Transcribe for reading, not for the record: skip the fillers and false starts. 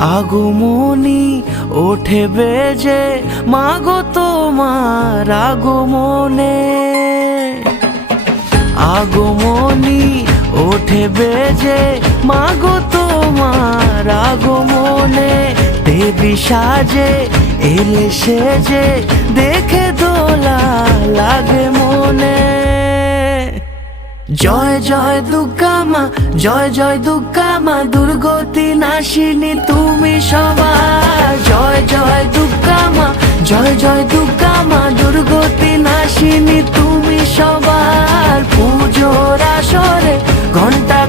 আগমনী ওঠে বেজে, মাগো তোমার আগমনে। আগমনী ওঠে বেজে, মাগো তোমার আগমনে। দেবী সাজে এলে সেজে, দেখে দোলা লাগে মনে। জয় জয় দুর্গা মা, জয় জয় দুর্গা মা, দুর্গতি নাশিনী তুমি সবার। জয় জয় দুর্গা মা, জয় জয় দুর্গা মা, দুর্গতি নাশিনী তুমি সবার। পুজোর আসরে ঘণ্টা